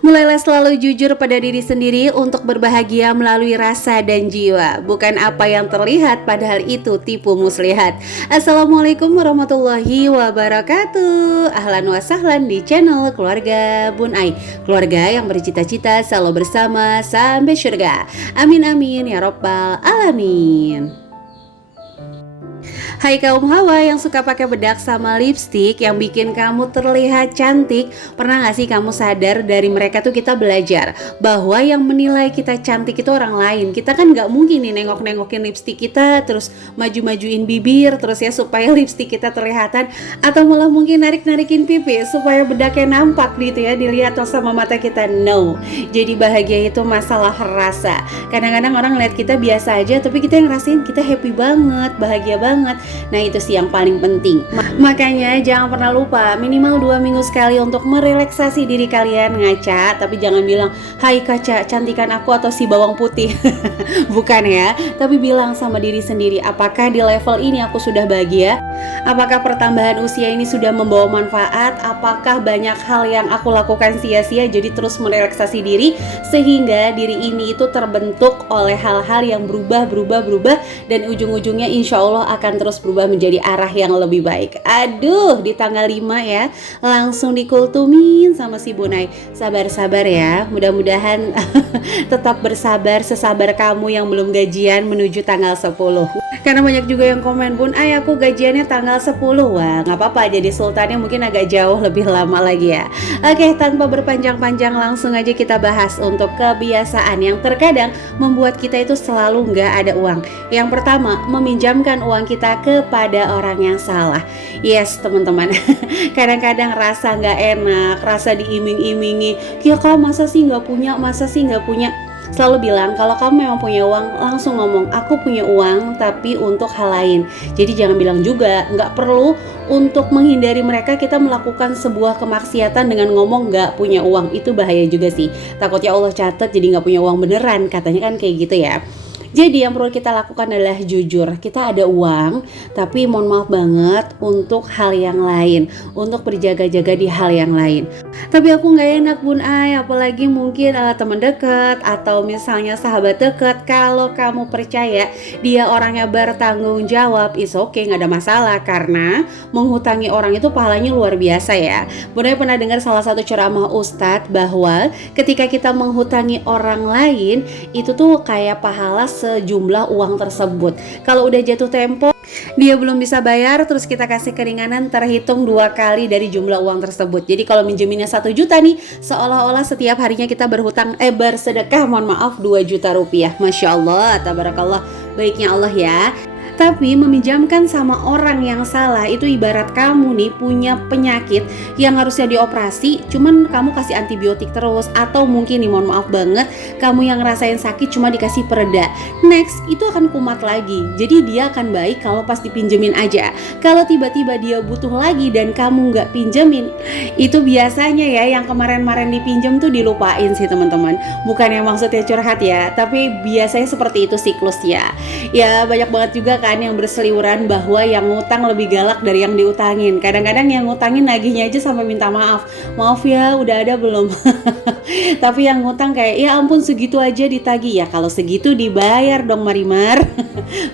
Mulailah selalu jujur pada diri sendiri untuk berbahagia melalui rasa dan jiwa, bukan apa yang terlihat, padahal itu tipu muslihat. Assalamualaikum warahmatullahi wabarakatuh. Ahlan wa sahlan di channel Keluarga Bun Ai, keluarga yang bercita-cita selalu bersama sampai surga. Amin amin ya robbal alamin. Hai kaum hawa yang suka pakai bedak sama lipstick yang bikin kamu terlihat cantik. Pernah gak sih kamu sadar dari mereka tuh kita belajar bahwa yang menilai kita cantik itu orang lain. Kita kan gak mungkin nih nengok-nengokin lipstick kita terus maju-majuin bibir terus ya supaya lipstick kita terlihatan, atau malah mungkin narik-narikin pipi supaya bedaknya nampak gitu ya, dilihat sama mata kita. No, jadi bahagia itu masalah rasa. Kadang-kadang orang lihat kita biasa aja, tapi kita yang ngerasain kita happy banget, bahagia banget. Nah itu sih yang paling penting. Makanya jangan pernah lupa minimal 2 minggu sekali untuk merelaksasi diri kalian. Ngaca, tapi jangan bilang hai kaca cantikan aku atau si bawang putih. Bukan ya, tapi bilang sama diri sendiri, apakah di level ini aku sudah bahagia? Apakah pertambahan usia ini sudah membawa manfaat? Apakah banyak hal yang aku lakukan sia-sia? Jadi terus merelaksasi diri sehingga diri ini itu terbentuk oleh hal-hal yang berubah dan ujung-ujungnya insya Allah akan terus berubah menjadi arah yang lebih baik. Aduh, di tanggal 5 ya langsung dikultumin sama si Bunai. Sabar-sabar ya, mudah-mudahan tetap bersabar sesabar kamu yang belum gajian menuju tanggal 10. Karena banyak juga yang komen, Bun Ai aku gajiannya tanggal 10. Wah gak apa-apa, jadi sultannya mungkin agak jauh lebih lama lagi ya. Oke, tanpa berpanjang-panjang langsung aja kita bahas untuk kebiasaan yang terkadang membuat kita itu selalu gak ada uang. Yang pertama, meminjamkan uang kita kepada orang yang salah. Yes teman-teman, kadang-kadang rasa gak enak, rasa diiming-imingi, ya kak masa sih gak punya, selalu bilang kalau kamu memang punya uang langsung ngomong aku punya uang tapi untuk hal lain. Jadi jangan bilang juga, nggak perlu untuk menghindari mereka kita melakukan sebuah kemaksiatan dengan ngomong nggak punya uang. Itu bahaya juga sih, takutnya Allah catat jadi nggak punya uang beneran, katanya kan kayak gitu ya. Jadi yang perlu kita lakukan adalah jujur. Kita ada uang, tapi mohon maaf banget untuk hal yang lain, untuk berjaga-jaga di hal yang lain. Tapi aku nggak enak Bun Ai, apalagi mungkin teman dekat atau misalnya sahabat dekat. Kalau kamu percaya dia orangnya bertanggung jawab, is okay, nggak ada masalah. Karena menghutangi orang itu pahalanya luar biasa ya. Bun Ai pernah dengar salah satu ceramah Ustadz bahwa ketika kita menghutangi orang lain itu tuh kayak pahala sejumlah uang tersebut. Kalau udah jatuh tempo dia belum bisa bayar, terus kita kasih keringanan, terhitung 2 kali dari jumlah uang tersebut. Jadi kalau minjeminnya 1 juta nih, seolah-olah setiap harinya kita bersedekah 2 juta rupiah. Masya Allah, tabarakallah, baiknya Allah ya. Tapi meminjamkan sama orang yang salah itu ibarat kamu nih punya penyakit yang harusnya dioperasi, cuman kamu kasih antibiotik terus, atau mungkin nih mohon maaf banget kamu yang ngerasain sakit cuma dikasih pereda. Next itu akan kumat lagi. Jadi dia akan baik kalau pas dipinjemin aja. Kalau tiba-tiba dia butuh lagi dan kamu nggak pinjemin, itu biasanya ya yang kemarin-kemarin dipinjem tuh dilupain sih teman-teman. Bukan yang maksudnya curhat ya, tapi biasanya seperti itu siklusnya. Ya banyak banget juga kan yang berseliweran bahwa yang ngutang lebih galak dari yang diutangin. Kadang-kadang yang ngutangin nagihnya aja sampai minta maaf ya udah ada belum. Tapi yang ngutang kayak ya ampun segitu aja ditagih. Ya kalau segitu dibayar dong Marimar.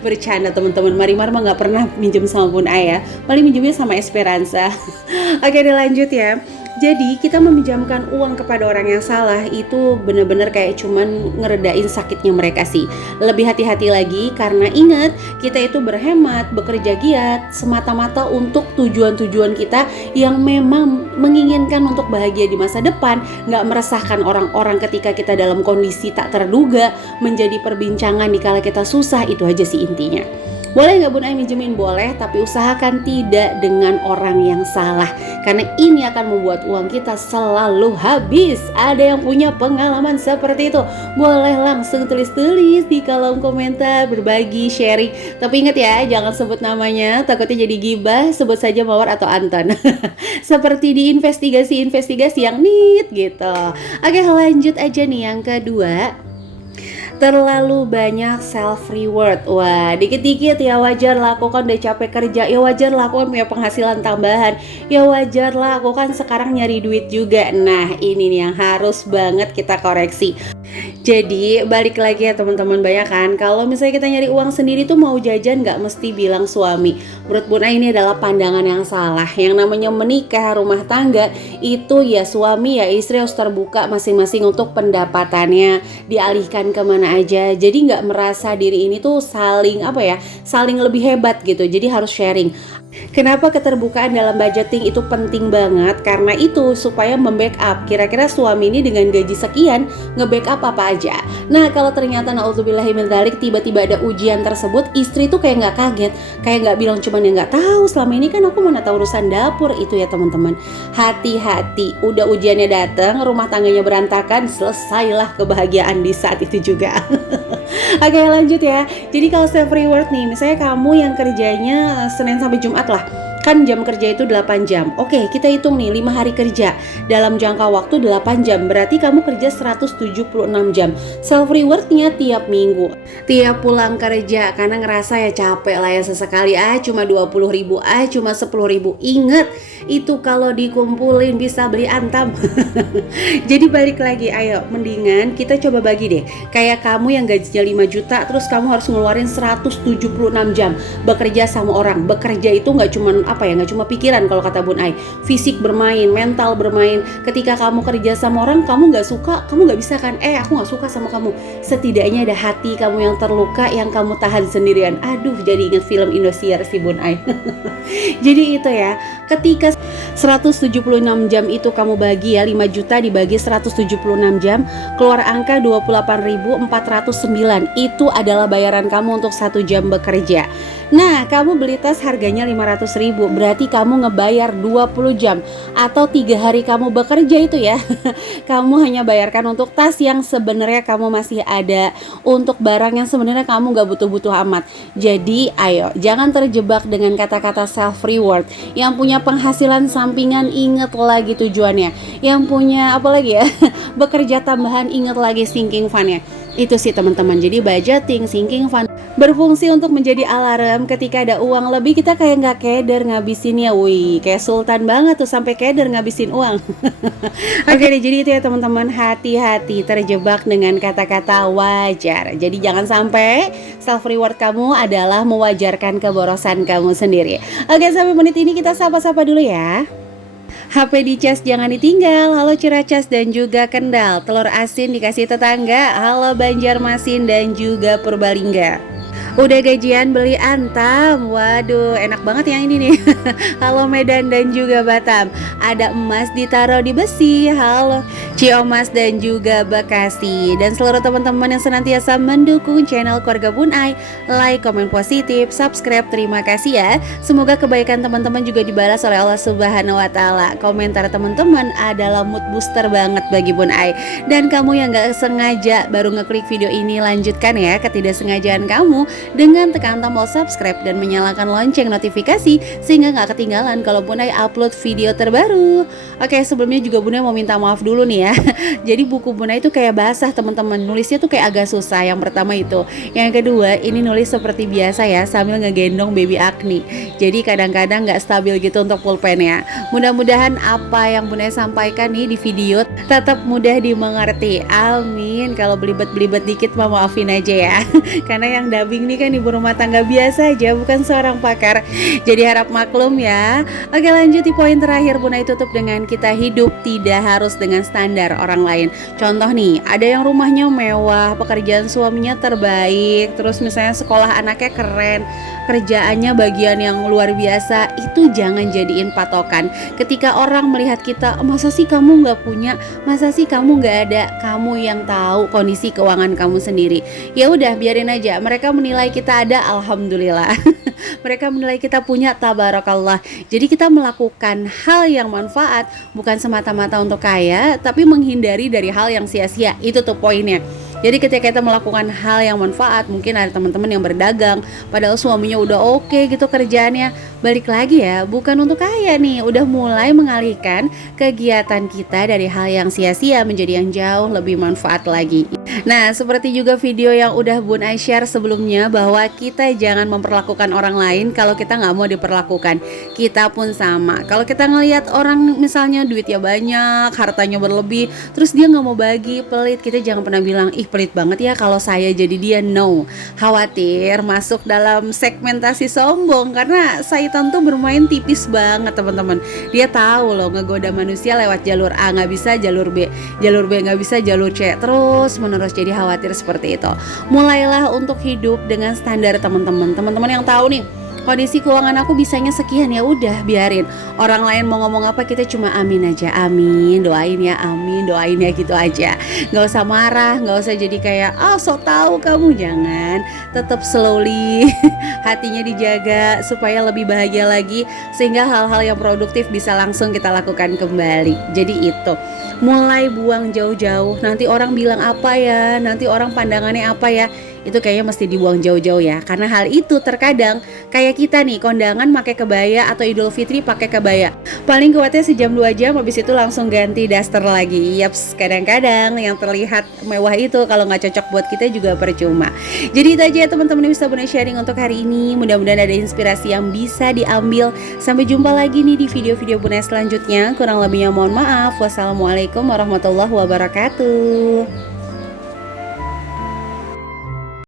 Bercanda teman-teman, Marimar mah gak pernah minjem sama Bun Ai ya, paling minjemnya sama Esperanza. Oke dilanjut ya. Jadi kita meminjamkan uang kepada orang yang salah itu benar-benar kayak cuman ngeredain sakitnya mereka sih. Lebih hati-hati lagi karena ingat kita itu berhemat, bekerja giat semata-mata untuk tujuan-tujuan kita yang memang menginginkan untuk bahagia di masa depan, nggak meresahkan orang-orang ketika kita dalam kondisi tak terduga, menjadi perbincangan dikala kita susah. Itu aja sih intinya. Boleh nggak Bun Ai minjemin? Boleh, tapi usahakan tidak dengan orang yang salah, karena ini akan membuat uang kita selalu habis. Ada yang punya pengalaman seperti itu? Boleh langsung tulis-tulis di kolom komentar, berbagi, sharing. Tapi ingat ya, jangan sebut namanya, takutnya jadi gibah. Sebut saja Mawar atau Anton. Seperti di investigasi yang nit gitu. Oke, lanjut aja nih yang kedua. Terlalu banyak self reward. Wah, dikit-dikit ya wajar lah, aku kan udah capek kerja. Ya wajar lah, aku kan punya penghasilan tambahan. Ya wajar lah, aku kan sekarang nyari duit juga. Nah, ini nih yang harus banget kita koreksi. Jadi balik lagi ya teman-teman, banyak kan kalau misalnya kita nyari uang sendiri tuh mau jajan gak mesti bilang suami. Menurut Bunda ini adalah pandangan yang salah. Yang namanya menikah, rumah tangga itu ya suami ya istri harus terbuka masing-masing untuk pendapatannya, dialihkan kemana aja. Jadi gak merasa diri ini tuh saling saling lebih hebat gitu. Jadi harus sharing. Kenapa keterbukaan dalam budgeting itu penting banget? Karena itu supaya membackup kira-kira suami ini dengan gaji sekian nge-backup apa aja. Nah kalau ternyata naudzubillahi min dzalik tiba-tiba ada ujian tersebut, istri tuh kayak nggak kaget, kayak nggak bilang cuman ya nggak tahu selama ini kan aku mana tahu urusan dapur itu ya teman-teman. Hati-hati, udah ujiannya datang, rumah tangganya berantakan, selesailah kebahagiaan di saat itu juga. Oke lanjut ya. Jadi kalau self reward nih, misalnya kamu yang kerjanya Senin sampai Jumat lah, kan jam kerja itu 8 jam. Oke, kita hitung nih 5 hari kerja dalam jangka waktu 8 jam. Berarti kamu kerja 176 jam. Self rewardnya tiap minggu, tiap pulang kerja, karena ngerasa ya capek lah ya sesekali, cuma 20.000, cuma 10.000. Ingat, itu kalau dikumpulin bisa beli Antam. Jadi balik lagi, ayo mendingan kita coba bagi deh. Kayak kamu yang gajinya 5 juta, terus kamu harus ngeluarin 176 jam bekerja sama orang. Bekerja itu nggak cuma pikiran kalau kata Bun Ai, fisik bermain, mental bermain. Ketika kamu kerja sama orang, kamu nggak suka, kamu nggak bisa kan, aku nggak suka sama kamu. Setidaknya ada hati kamu yang terluka yang kamu tahan sendirian. Aduh, jadi inget film Indosiar si Bun Ai. Jadi itu ya, ketika 176 jam itu kamu bagi ya, 5 juta dibagi 176 jam, keluar angka 28.409. Itu adalah bayaran kamu untuk 1 jam bekerja. Nah, kamu beli tas harganya 500.000, berarti kamu ngebayar 20 jam atau 3 hari kamu bekerja itu ya. Kamu hanya bayarkan untuk tas yang sebenarnya kamu masih ada, untuk barang yang sebenarnya kamu gak butuh-butuh amat. Jadi ayo, jangan terjebak dengan kata-kata self reward. Yang punya penghasilan sampingan, inget lagi tujuannya. Yang punya bekerja tambahan, inget lagi sinking fund-nya. Itu sih teman-teman. Jadi budgeting, sinking fund berfungsi untuk menjadi alarm ketika ada uang lebih, kita kayak nggak keder ngabisinnya. Wih, kayak sultan banget tuh sampai keder ngabisin uang. Oke deh, jadi itu ya teman-teman, hati-hati terjebak dengan kata-kata wajar. Jadi jangan sampai self reward kamu adalah mewajarkan keborosan kamu sendiri. Oke, sampai menit ini kita sapa-sapa dulu ya. HP dicas jangan ditinggal. Halo Ciracas dan juga Kendal. Telur asin dikasih tetangga. Halo Banjarmasin dan juga Purbalingga. Udah gajian beli Antam. Waduh, enak banget yang ini nih. Halo Medan dan juga Batam. Ada emas ditaruh di besi. Halo Ciomas dan juga Bekasi. Dan seluruh teman-teman yang senantiasa mendukung channel Keluarga Bun Ai, like, komen positif, subscribe, terima kasih ya. Semoga kebaikan teman-teman juga dibalas oleh Allah Subhanahu wa Ta'ala. Komentar teman-teman adalah mood booster banget bagi Bun Ai. Dan kamu yang gak sengaja baru ngeklik video ini, lanjutkan ya ketidaksengajaan kamu dengan tekan tombol subscribe dan menyalakan lonceng notifikasi sehingga gak ketinggalan kalau Bun Ai upload video terbaru. Oke, sebelumnya juga Bun Ai mau minta maaf dulu nih ya. Jadi buku Bun Ai itu kayak basah teman-teman, nulisnya tuh kayak agak susah. Yang pertama itu, yang kedua ini nulis seperti biasa ya sambil ngegendong baby Agni. Jadi kadang-kadang gak stabil gitu untuk pulpennya. Mudah-mudahan apa yang Bun Ai sampaikan nih di video tetap mudah dimengerti. Amin. Kalau belibet-belibet dikit mah maafin aja ya. Karena yang dubbing nih kan ibu rumah tangga biasa aja, bukan seorang pakar. Jadi harap maklum ya. Oke, lanjut di poin terakhir Bun Ai tutup dengan kita hidup tidak harus dengan standar orang lain. Contoh nih, ada yang rumahnya mewah, pekerjaan suaminya terbaik, terus misalnya sekolah anaknya keren, kerjaannya bagian yang luar biasa. Itu jangan jadiin patokan. Ketika orang melihat kita, masa sih kamu nggak punya, masa sih kamu nggak ada, kamu yang tahu kondisi keuangan kamu sendiri. Ya udah, biarin aja. Mereka menilai kita ada, alhamdulillah. Mereka menilai kita punya, tabarakallah. Jadi kita melakukan hal yang manfaat, bukan semata-mata untuk kaya, tapi menghindari dari hal yang sia-sia. Itu tuh poinnya. Jadi ketika kita melakukan hal yang manfaat, mungkin ada teman-teman yang berdagang padahal suaminya udah oke gitu kerjaannya, Balik lagi ya, bukan untuk kaya nih, udah mulai mengalihkan kegiatan kita dari hal yang sia-sia menjadi yang jauh lebih manfaat lagi. Nah, seperti juga video yang udah Bun Ai share sebelumnya, bahwa kita jangan memperlakukan orang lain kalau kita nggak mau diperlakukan. Kita pun sama. Kalau kita ngelihat orang misalnya duitnya banyak, hartanya berlebih, terus dia nggak mau bagi, pelit, kita jangan pernah bilang, ih pelit banget ya kalau saya jadi dia. No, khawatir masuk dalam segmentasi sombong, karena Saitan tuh bermain tipis banget teman-teman. Dia tahu loh ngegoda manusia lewat jalur A nggak bisa, jalur B nggak bisa, jalur C terus menerus. Jadi khawatir seperti itu. Mulailah untuk hidup dengan standar teman-teman yang tahu nih, kondisi keuangan aku bisanya sekian, ya udah biarin. Orang lain mau ngomong apa, kita cuma amin aja, amin, doain ya, amin, doain ya, gitu aja. Nggak usah marah, nggak usah jadi kayak sok tahu kamu, jangan. Tetap slowly hatinya dijaga supaya lebih bahagia lagi, sehingga hal-hal yang produktif bisa langsung kita lakukan kembali. Jadi itu, mulai buang jauh-jauh, nanti orang bilang apa ya, nanti orang pandangannya apa ya, itu kayaknya mesti dibuang jauh-jauh ya. Karena hal itu terkadang kayak kita nih, kondangan pakai kebaya atau Idul Fitri pakai kebaya, paling kuatnya sejam 2 jam, habis itu langsung ganti daster lagi. Yaps, kadang-kadang yang terlihat mewah itu kalau nggak cocok buat kita juga percuma. Jadi itu aja ya teman-teman yang bisa Bunda sharing untuk hari ini. Mudah-mudahan ada inspirasi yang bisa diambil. Sampai jumpa lagi nih di video-video Bunda selanjutnya. Kurang lebihnya mohon maaf. Wassalamualaikum warahmatullahi wabarakatuh.